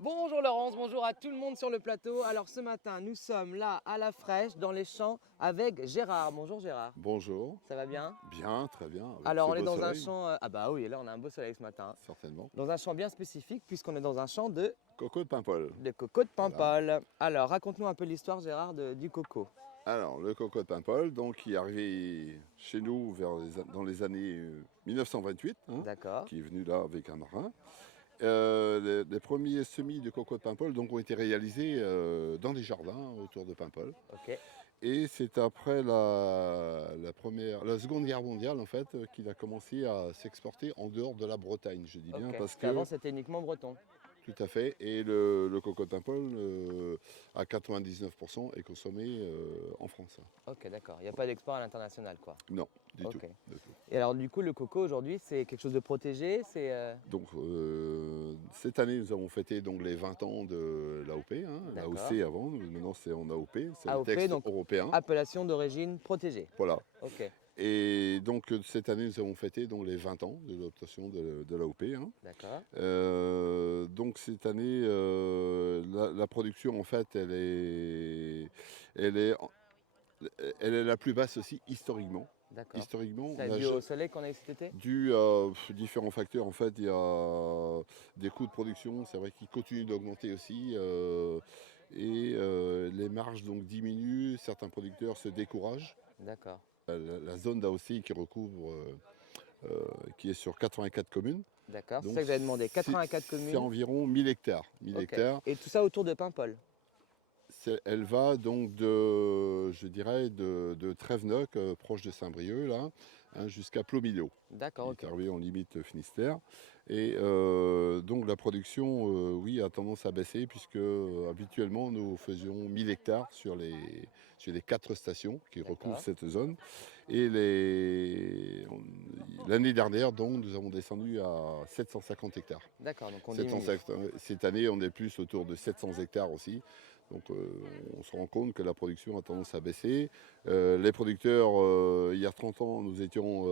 Bonjour Laurence, bonjour à tout le monde sur le plateau. Alors ce matin, nous sommes là à la fraîche dans les champs avec Gérard. Bonjour Gérard, Bonjour, ça va bien? bien, très bien, avec Alors ce on est beau dans un soleil, champ, ah bah oui, là on a un beau soleil ce matin. certainement. Dans un champ bien spécifique puisqu'on est dans un champ Coco de Paimpol. de coco de Voilà. Paimpol. Alors raconte-nous un peu l'histoire Gérard du coco. Alors, le coco de Paimpol, donc, qui est arrivé chez nous dans les années 1928, hein, D'accord, qui est venu là avec un marin. Les premiers semis de coco de Paimpol donc, ont été réalisés dans des jardins autour de Paimpol. ok. Et c'est après la Seconde Guerre mondiale en fait, qu'il a commencé à s'exporter en dehors de la Bretagne, je dis bien, Ok, parce qu'avant que c'était uniquement breton. tout à fait. Et le coco de Paimpol, à 99%, est consommé en France. Ok, d'accord, il n'y a pas d'export à l'international quoi. Non, du tout. Ok. Du tout. Et alors du coup le coco aujourd'hui c'est quelque chose de protégé, Donc, cette année, nous avons fêté donc, les 20 ans de l'AOP, hein, D'accord. l'AOC avant, maintenant c'est en AOP, c'est le AOP, texte donc européen. appellation d'origine protégée. Voilà. Ok, Et donc, cette année, nous avons fêté donc, les 20 ans de l'obtention de l'AOP. Hein. d'accord. Donc cette année, la production en fait, elle est, elle est la plus basse aussi historiquement. D'accord. Historiquement, C'est dû au soleil qu'on a eu cet été? dû à différents facteurs. En fait, il y a des coûts de production, c'est vrai qu'ils continuent d'augmenter aussi, les marges donc diminuent. Certains producteurs se découragent. D'accord. La zone d'AOC qui recouvre, qui est sur 84 communes. D'accord. C'est ça Donc que j'avais demandé. 84 c'est communes. environ 1000 hectares. 1000 Ok. hectares. Et tout ça autour de Paimpol. Elle va donc je dirais, de Tréveneuc, proche de Saint-Brieuc, là, hein, jusqu'à Plomilio. D'accord, Il ok. est arrivé en limite Finistère. Et donc la production, oui, a tendance à baisser, puisque habituellement nous faisions 1000 hectares sur les 4 stations qui recouvrent D'accord. cette zone. Et l'année dernière, donc, nous avons descendu à 750 hectares. D'accord, donc on 700 diminue. Cette année, on est plus autour de 700 hectares aussi. Donc on se rend compte que la production a tendance à baisser. Les producteurs, il y a 30 ans, nous étions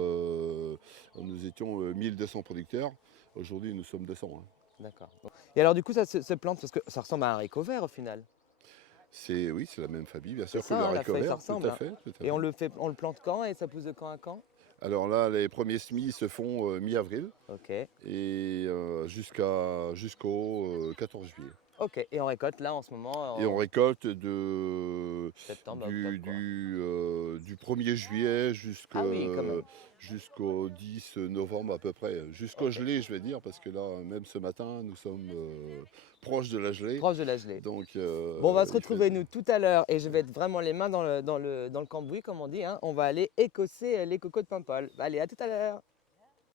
1200 producteurs. Aujourd'hui, nous sommes 200. Hein. D'accord. Et alors du coup, ça se plante parce que ça ressemble à un haricot vert au final. Oui, c'est la même famille, bien C'est sûr, que ça, le hein, la haricot feuille, ça vert. Tout ressemble, à hein. fait, tout à Et fait. on le plante quand et ça pousse de quand à quand? Alors là, les premiers semis se font mi-avril Ok. et jusqu'au 14 juillet. Ok. Et on récolte là en ce moment Et on en récolte septembre à octobre quoi. du 1er juillet Ah oui, quand même. jusqu'au 10 novembre à peu près. Jusqu'au Ok. gelée, je vais dire, parce que là, même ce matin, nous sommes proches de la gelée. Proche de la gelée. Donc, Bon, on va se il fait... retrouver nous tout à l'heure et je vais être vraiment les mains dans le cambouis, comme on dit, hein. On va aller écosser les cocos de Paimpol. Allez, à tout à l'heure.